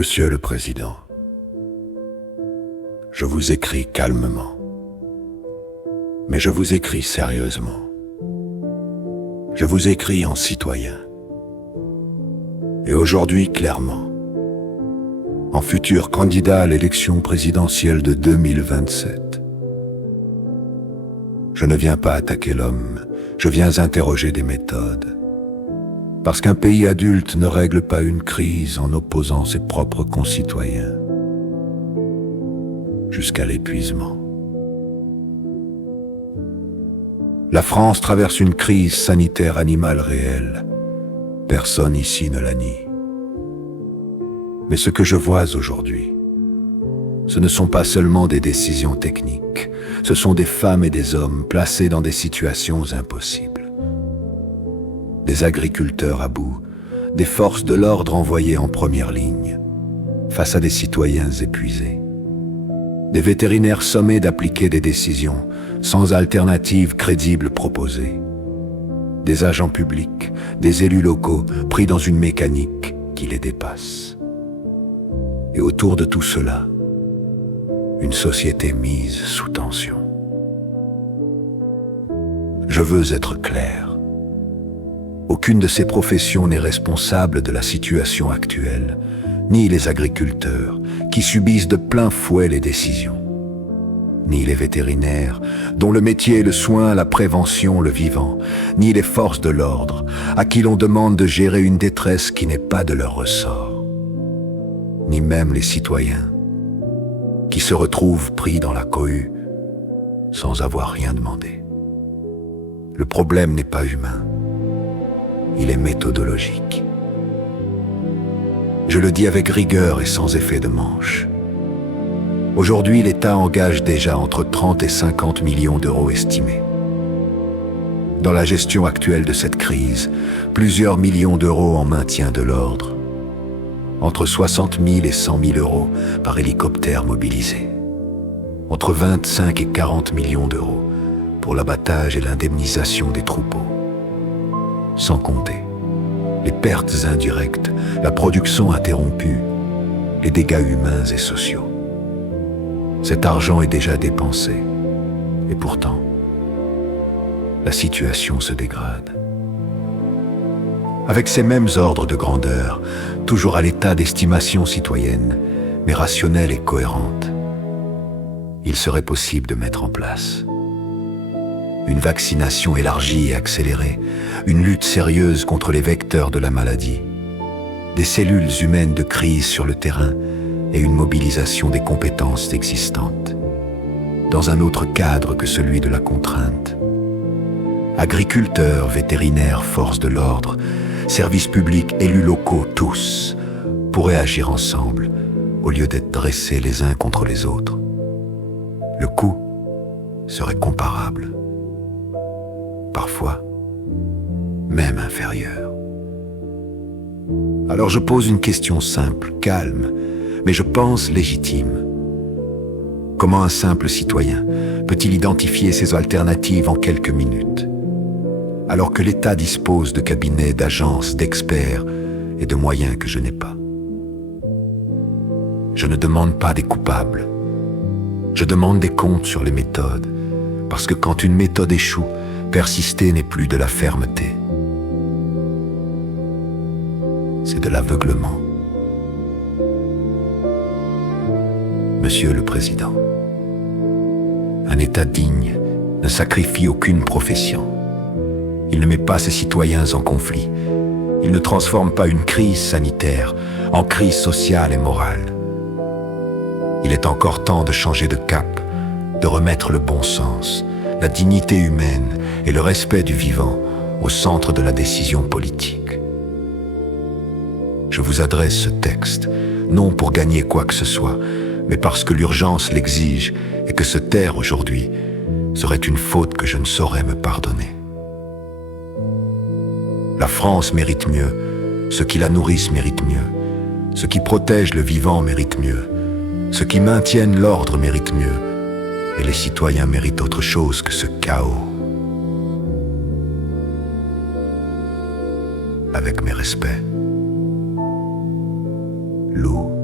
Monsieur le Président, je vous écris calmement, mais je vous écris sérieusement. Je vous écris en citoyen. Et aujourd'hui, clairement, en futur candidat à l'élection présidentielle de 2027. Je ne viens pas attaquer l'homme, je viens interroger des méthodes. Parce qu'un pays adulte ne règle pas une crise en opposant ses propres concitoyens. Jusqu'à l'épuisement. La France traverse une crise sanitaire animale réelle. Personne ici ne la nie. Mais ce que je vois aujourd'hui, ce ne sont pas seulement des décisions techniques, ce sont des femmes et des hommes placés dans des situations impossibles. Des agriculteurs à bout, des forces de l'ordre envoyées en première ligne, face à des citoyens épuisés. Des vétérinaires sommés d'appliquer des décisions sans alternative crédible proposée. Des agents publics, des élus locaux pris dans une mécanique qui les dépasse. Et autour de tout cela, une société mise sous tension. Je veux être clair. Aucune de ces professions n'est responsable de la situation actuelle, ni les agriculteurs, qui subissent de plein fouet les décisions, ni les vétérinaires, dont le métier est le soin, la prévention, le vivant, ni les forces de l'ordre, à qui l'on demande de gérer une détresse qui n'est pas de leur ressort, ni même les citoyens, qui se retrouvent pris dans la cohue sans avoir rien demandé. Le problème n'est pas humain, il est méthodologique. Je le dis avec rigueur et sans effet de manche. Aujourd'hui, l'État engage déjà entre 30 et 50 millions d'euros estimés. Dans la gestion actuelle de cette crise, plusieurs millions d'euros en maintien de l'ordre, entre 60 000 et 100 000 euros par hélicoptère mobilisé, entre 25 et 40 millions d'euros pour l'abattage et l'indemnisation des troupeaux. Sans compter les pertes indirectes, la production interrompue, les dégâts humains et sociaux. Cet argent est déjà dépensé, et pourtant, la situation se dégrade. Avec ces mêmes ordres de grandeur, toujours à l'état d'estimation citoyenne, mais rationnelle et cohérente, il serait possible de mettre en place une vaccination élargie et accélérée, une lutte sérieuse contre les vecteurs de la maladie, des cellules humaines de crise sur le terrain et une mobilisation des compétences existantes, dans un autre cadre que celui de la contrainte. Agriculteurs, vétérinaires, forces de l'ordre, services publics, élus locaux, tous pourraient agir ensemble au lieu d'être dressés les uns contre les autres. Le coût serait comparable. Parfois, même inférieur. Alors je pose une question simple, calme, mais je pense légitime. Comment un simple citoyen peut-il identifier ses alternatives en quelques minutes, alors que l'État dispose de cabinets, d'agences, d'experts et de moyens que je n'ai pas? Je ne demande pas des coupables. Je demande des comptes sur les méthodes, parce que quand une méthode échoue, persister n'est plus de la fermeté. C'est de l'aveuglement. Monsieur le Président, un État digne ne sacrifie aucune profession. Il ne met pas ses citoyens en conflit. Il ne transforme pas une crise sanitaire en crise sociale et morale. Il est encore temps de changer de cap, de remettre le bon sens, la dignité humaine et le respect du vivant au centre de la décision politique. Je vous adresse ce texte, non pour gagner quoi que ce soit, mais parce que l'urgence l'exige et que se taire aujourd'hui serait une faute que je ne saurais me pardonner. La France mérite mieux, ceux qui la nourrissent méritent mieux, ceux qui protègent le vivant méritent mieux, ceux qui maintiennent l'ordre méritent mieux, et les citoyens méritent autre chose que ce chaos. Avec mes respects, Lou.